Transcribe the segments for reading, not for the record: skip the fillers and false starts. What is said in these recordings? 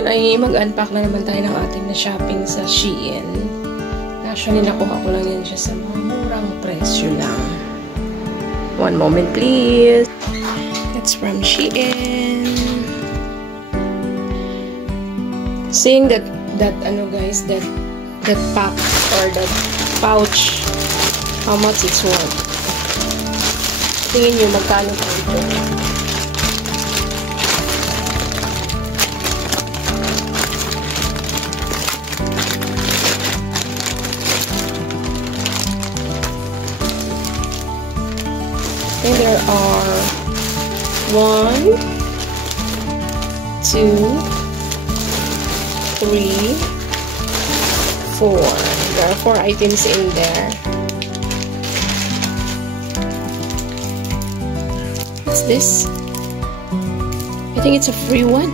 ngayon ay mag-unpack na naman tayo ng ating na shopping sa Shein. Actually, nakuha ko lang yan siya sa murang presyo lang. One moment, please. It's from Shein. Seeing that ano guys, that pack or that pouch, how much it's worth. Tingin nyo magkano po ito. And there are 1, 2, 3, 4. There are 4 items in there. What's this? I think it's a free one.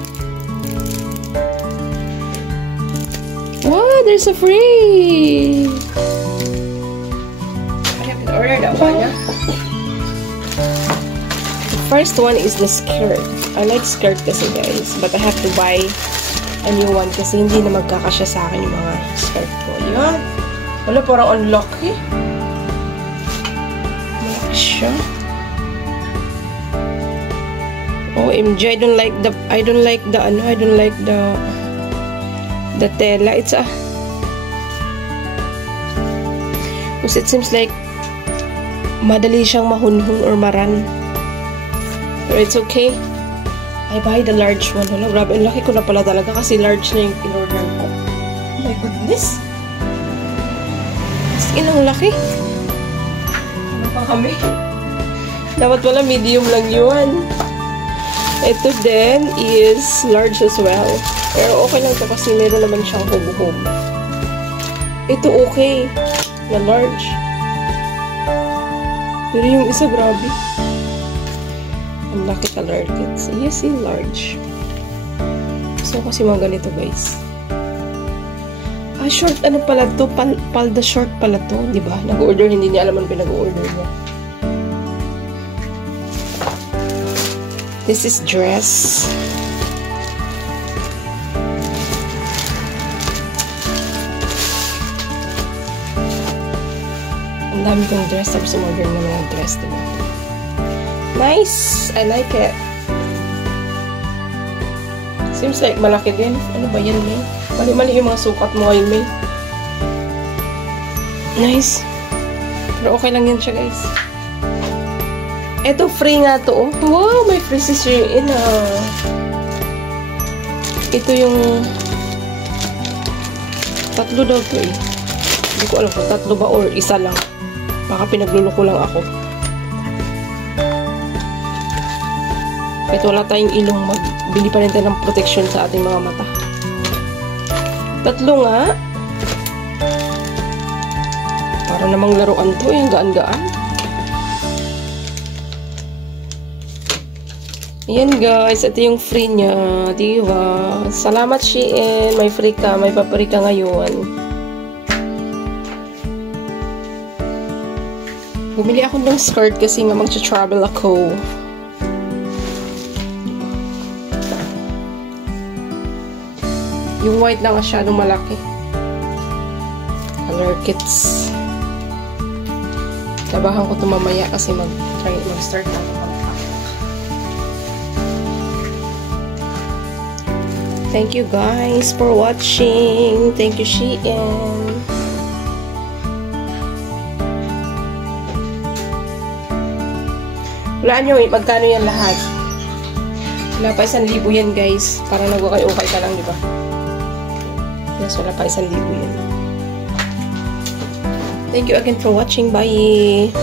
Wow, there's a free! I haven't ordered that one, yeah? First one is the skirt. I like skirt kasi guys, but I have to buy a new one kasi hindi na magkakasya sa akin yung mga skirt ko. Yan. Wala, parang unlucky. Malaki siya. OMG, I don't like the tela. It's a because it seems like madali siyang mahunhun or maran. But it's okay. I buy the large one. Wala, grabe. Ang laki ko na pala talaga kasi large na yung in-order ko. Oh my goodness. As in, ang laki. Ano pa kami? Dapat wala, medium lang yun. Ito din is large as well. Pero okay lang ito kasi meron naman siyang hub-hub. Ito okay. Na large. Pero yung isa, grabe. Ang laki ka large. Yes, yung large. Gusto ko kasi mga ganito, guys. Ah, short, ano pala to? Palda short pala to, di ba? Nag-order, hindi niya alam ang pinag-order niya. This is dress. Ang dami kong dress. Tapos umorder naman ang dress, di ba? Nice! I like it. Seems like malaki din. Ano ba yan, May? Mali-mali yung mga sukat mo ngayon, May. Nice. Pero okay lang yan siya, guys. Ito, free nga to, oh. Wow, may free si Shein, ah. Ito yung tatlo daw to, eh. Hindi ko alam kung tatlo ba or isa lang. Baka pinagluloko lang ako. Kahit wala tayong ilong, magbili pa rin tayo ng protection sa ating mga mata. Tatlo nga. Para namang laruan to, yung gaan-gaan. Ayan guys, ito yung free niya. Diba? Salamat Shein. May free ka, may papari ka ngayon. Bumili ako ng skirt kasi nga mag-travel ako. Yung white na masyadong malaki. Color kits. Tabahan ko ito mamaya kasi mag-start na ako. Thank you guys for watching. Thank you Shein. Walaan nyo, magkano yan lahat? Wala pa 1,000 yan guys. Para nag-ukay-ukay ka lang, di ba? Yes, wala pa 1,000 yan. Thank you again for watching. Bye!